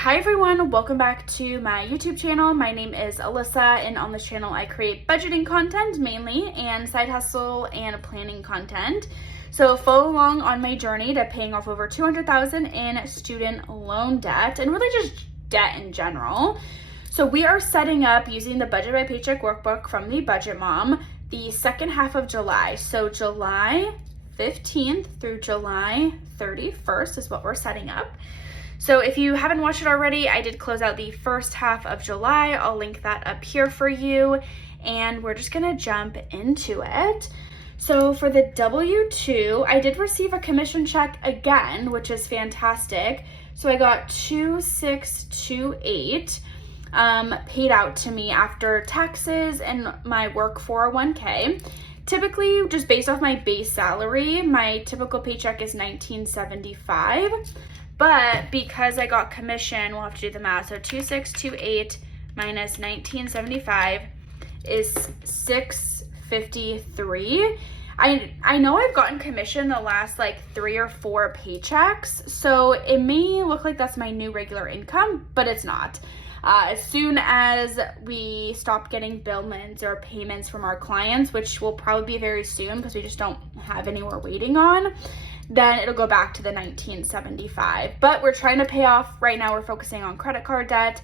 Hi everyone, welcome back to my YouTube channel. My name is Alyssa, and on this channel I create budgeting content mainly and side hustle and planning content. So follow along on my journey to paying off over $200,000 in student loan debt and really just debt in general. So we are setting up using the Budget by Paycheck workbook from the Budget Mom the second half of July. So July 15th through July 31st is what we're setting up. So if you haven't watched it already, I did close out the first half of July. I'll link that up here for you. And we're just gonna jump into it. So for the W-2, I did receive a commission check again, which is fantastic. So I got $2,628 paid out to me after taxes and my work 401k. Typically, just based off my base salary, my typical paycheck is $1,975. But because I got commission, we'll have to do the math. So 2,628 minus 1975 is 653. I know I've gotten commission the last like 3 or 4 paychecks, so it may look like that's my new regular income, but it's not. As soon as we stop getting billments or payments from our clients, which will probably be very soon because we just don't have any we're waiting on, then it'll go back to the 1975. But we're trying to pay off. Right now we're focusing on credit card debt.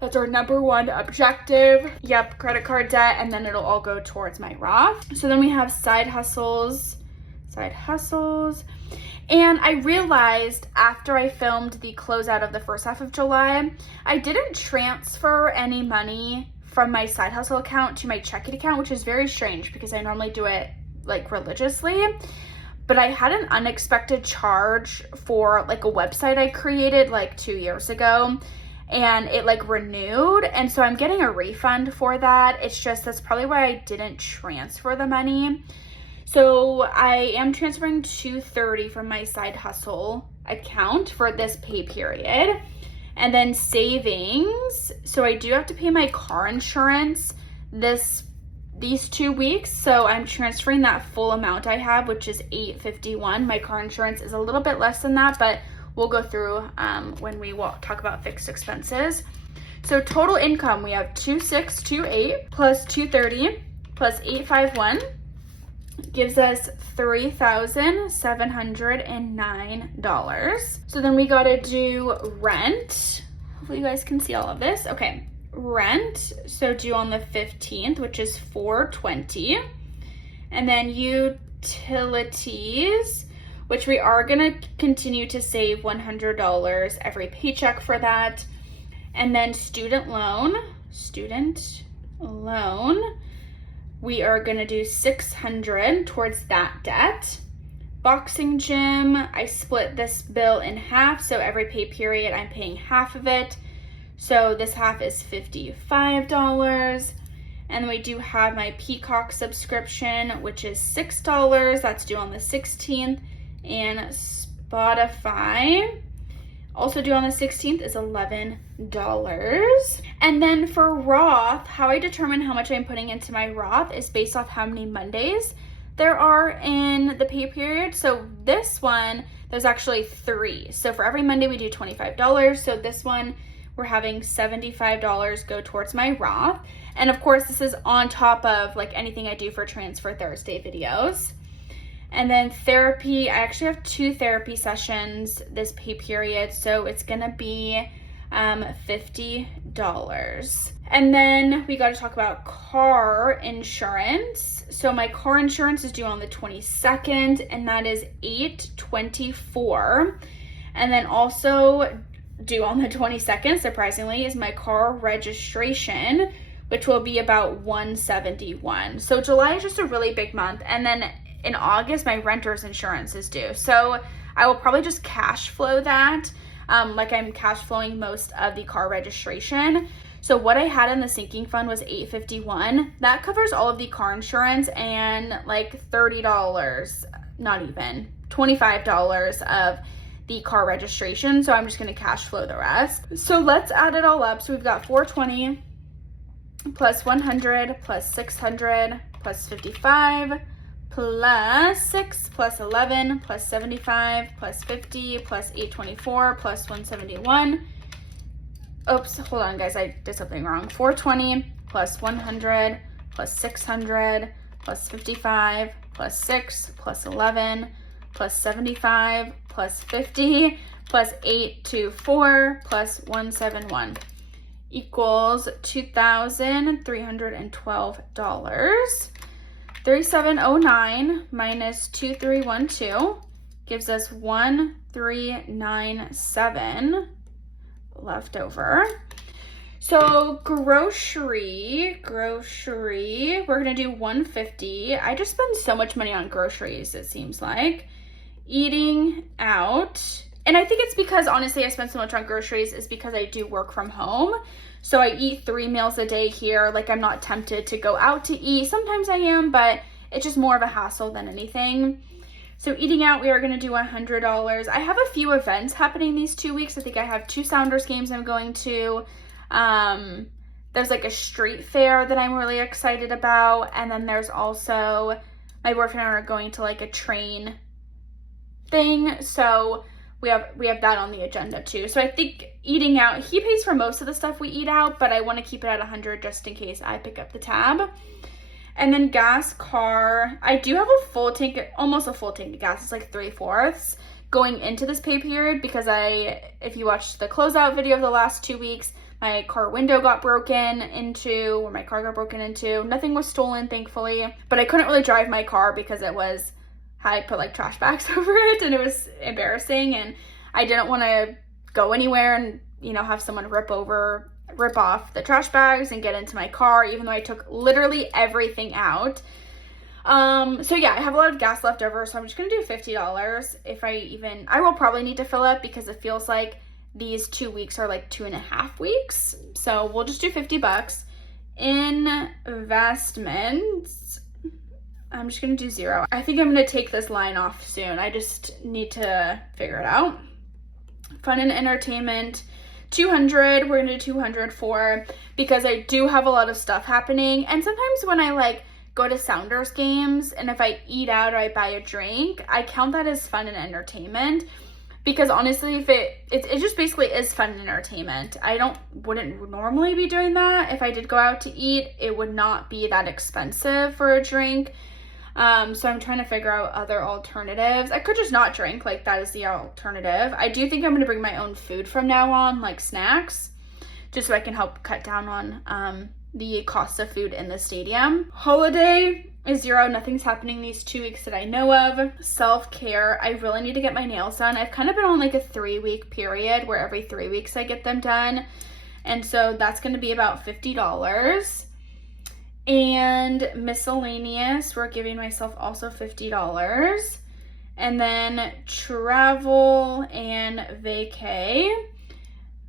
That's our number one objective. Yep, credit card debt, and then it'll all go towards my Roth. So then we have side hustles. And I realized after I filmed the closeout of the first half of July, I didn't transfer any money from my side hustle account to my checking account, which is very strange because I normally do it like religiously. But I had an unexpected charge for like a website I created like 2 years ago, and it like renewed, and so I'm getting a refund for that. It's just that's probably why I didn't transfer the money. So I am transferring $230 from my side hustle account for this pay period. And then savings, so I do have to pay my car insurance these 2 weeks, so I'm transferring that full amount I have, which is $851. My car insurance is a little bit less than that, but we'll go through when we talk about fixed expenses. So total income, we have 2,628 plus 230 plus 851 gives us $3,709. So then we gotta do rent. Hopefully you guys can see all of this. Okay. Rent, so due on the 15th, which is $420, and then utilities, which we are going to continue to save $100 every paycheck for that, and then student loan, we are going to do $600 towards that debt. Boxing gym, I split this bill in half, so every pay period I'm paying half of it. So this half is $55. And we do have my Peacock subscription, which is $6. That's due on the 16th. And Spotify, also due on the 16th, is $11. And then for Roth, how I determine how much I'm putting into my Roth is based off how many Mondays there are in the pay period. So this one, there's actually 3. So for every Monday, we do $25. So this one, we're having $75 go towards my Roth. And of course, this is on top of like anything I do for Transfer Thursday videos. And then therapy, I actually have 2 therapy sessions this pay period, so it's gonna be $50. And then we got to talk about car insurance. So my car insurance is due on the 22nd, and that is $824. And then also due on the 22nd, surprisingly, is my car registration, which will be about $171. So July is just a really big month. And then in August, my renter's insurance is due. So I will probably just cash flow that, like I'm cash flowing most of the car registration. So what I had in the sinking fund was $851. That covers all of the car insurance and like $30, not even, $25 of the car registration. So I'm just gonna cash flow the rest. So let's add it all up. So we've got 420 plus 100 plus 600 plus 55 plus 6 plus 11 plus 75 plus 50 plus 824 plus 171 oops, hold on guys, I did something wrong. 420 plus 100 plus 600 plus 55 plus 6 plus 11 plus 75 plus 50 plus 824 plus 171 equals $2,312. 3709 minus 2312 gives us 1397 left over. So grocery, we're gonna do 150. I just spend so much money on groceries, it seems like. Eating out, and I think it's because honestly I spend so much on groceries is because I do work from home. So I eat 3 meals a day here. Like, I'm not tempted to go out to eat. Sometimes I am, but it's just more of a hassle than anything. So eating out, we are going to do $100. I have a few events happening these 2 weeks. I think I have 2 Sounders games I'm going to. There's like a street fair that I'm really excited about. And then there's also, my boyfriend and I are going to like a train thing. So we have that on the agenda too. So I think eating out, he pays for most of the stuff we eat out, but I want to keep it at 100 just in case I pick up the tab. And then gas, car, I do have a full tank, almost a full tank of gas. It's like 3/4 going into this pay period because if you watched the closeout video of the last 2 weeks, my car window got broken into, or my car got broken into. Nothing was stolen, thankfully, but I couldn't really drive my car because I put like trash bags over it and it was embarrassing, and I didn't want to go anywhere and, you know, have someone rip off the trash bags and get into my car, even though I took literally everything out. So yeah, I have a lot of gas left over, so I'm just gonna do $50 I will probably need to fill up because it feels like these 2 weeks are like 2.5 weeks. So we'll just do $50. Investments, I'm just gonna do 0. I think I'm gonna take this line off soon. I just need to figure it out. Fun and entertainment, 200. We're gonna do 200 for, because I do have a lot of stuff happening. And sometimes when I like go to Sounders games and if I eat out or I buy a drink, I count that as fun and entertainment. Because honestly, if it just basically is fun and entertainment. I wouldn't normally be doing that. If I did go out to eat, it would not be that expensive for a drink. So I'm trying to figure out other alternatives. I could just not drink, like that is the alternative. I do think I'm going to bring my own food from now on, like snacks, just so I can help cut down on the cost of food in the stadium. Holiday is 0. Nothing's happening these 2 weeks that I know of. Self-care, I really need to get my nails done. I've kind of been on like a 3-week period where every 3 weeks I get them done. And so that's going to be about $50. And miscellaneous, we're giving myself also $50. And then travel and vacay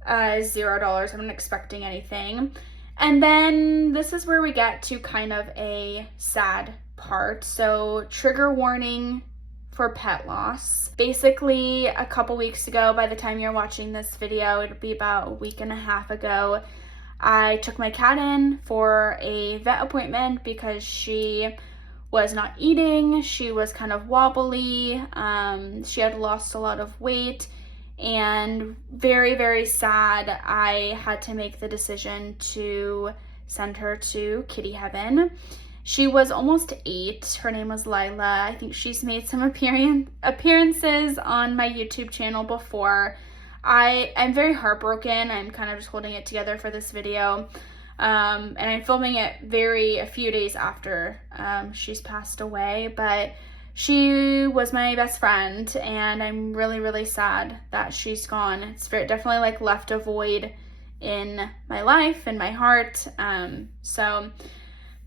is $0. I'm not expecting anything. And then this is where we get to kind of a sad part. So trigger warning for pet loss. Basically, a couple weeks ago, by the time you're watching this video, it'll be about a week and a half ago, I took my cat in for a vet appointment because she was not eating. She was kind of wobbly. She had lost a lot of weight, and very, very sad. I had to make the decision to send her to kitty heaven. She was almost 8. Her name was Lila. I think she's made some appearances on my YouTube channel before. I'm very heartbroken. I'm kind of just holding it together for this video. And I'm filming it a few days after she's passed away, but she was my best friend, and I'm really, really sad that she's gone. It's definitely like left a void in my life and my heart. So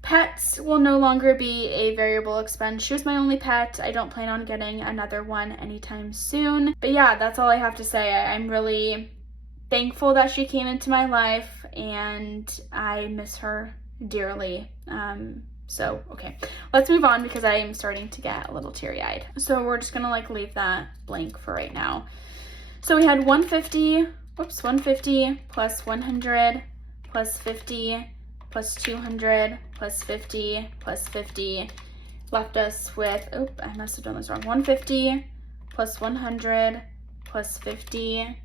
pets will no longer be a variable expense. She was my only pet. I don't plan on getting another one anytime soon. But yeah, that's all I have to say. I'm really thankful that she came into my life, and I miss her dearly. So, okay, let's move on because I am starting to get a little teary-eyed. So we're just gonna like leave that blank for right now. So we had 150 plus 100 plus 50 plus 200 plus 50 plus 50 left us with, I must have done this wrong, 150 plus 100 plus 50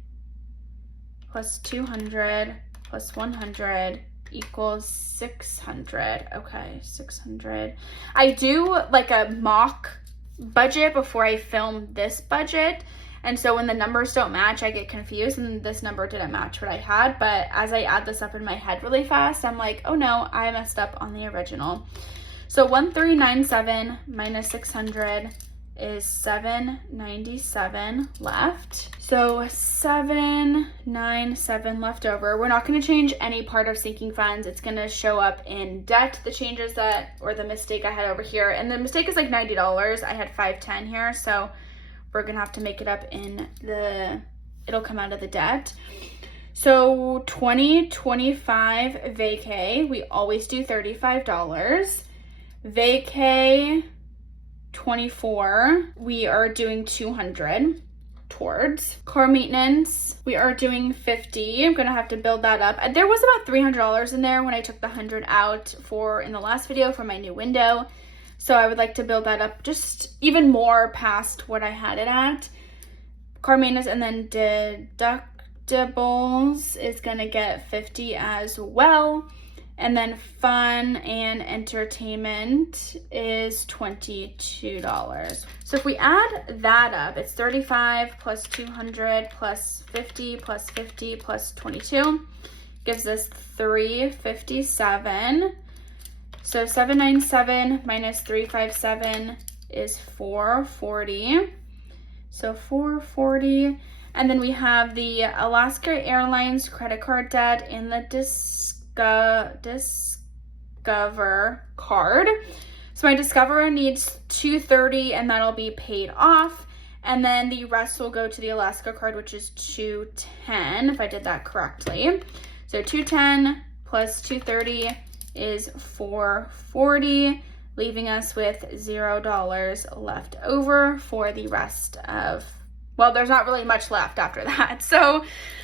plus 200 plus 100 equals 600. Okay, 600. I do like a mock budget before I film this budget. And so when the numbers don't match, I get confused, and this number didn't match what I had. But as I add this up in my head really fast, I'm like, oh no, I messed up on the original. So 1397 minus 600 is 797 left. So 797 left over. We're not going to change any part of sinking funds. It's going to show up in debt, the changes that, or the mistake I had over here. And the mistake is like $90. I had 510 here, so we're gonna have to make it up in the, it'll come out of the debt. So 2025 vacay, we always do $35. Vacay 24, we are doing 200 towards. Car maintenance, we are doing 50. I'm gonna have to build that up. There was about $300 in there when I took the 100 out for in the last video for my new window. So I would like to build that up just even more past what I had it at. Car maintenance, and then deductibles is gonna get 50 as well. And then fun and entertainment is $22. So if we add that up, it's 35 plus 200 plus 50 plus 50 plus 22 gives us 357. So 797 minus 357 is 440. So 440. And then we have the Alaska Airlines credit card debt and the Discover card. So my Discover needs 230, and that'll be paid off. And then the rest will go to the Alaska card, which is 210, if I did that correctly. So 210 plus 230 is 440, leaving us with $0 left over for the rest of, well, there's not really much left after that. So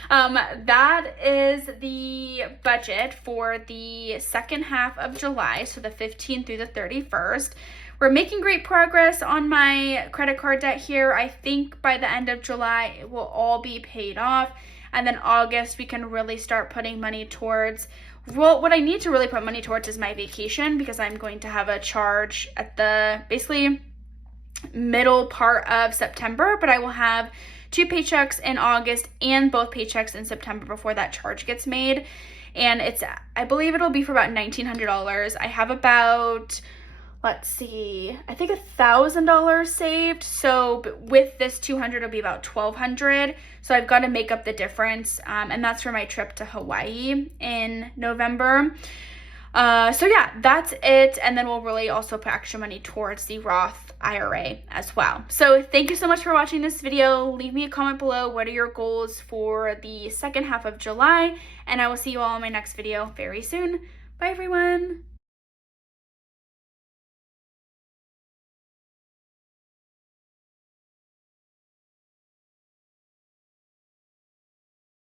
that is the budget for the second half of July, so the 15th through the 31st. We're making great progress on my credit card debt here. I think by the end of July, it will all be paid off. And then August, we can really start putting money towards, well, what I need to really put money towards is my vacation, because I'm going to have a charge at the basically middle part of September, but I will have 2 paychecks in August and both paychecks in September before that charge gets made. And it's, I believe it'll be for about $1,900. I have about, let's see, I think $1,000 saved. So with this 200, it'll be about $1,200. So I've got to make up the difference. And that's for my trip to Hawaii in November. So yeah, that's it. And then we'll really also put extra money towards the Roth IRA as well. So thank you so much for watching this video. Leave me a comment below. What are your goals for the second half of July? And I will see you all in my next video very soon. Bye everyone.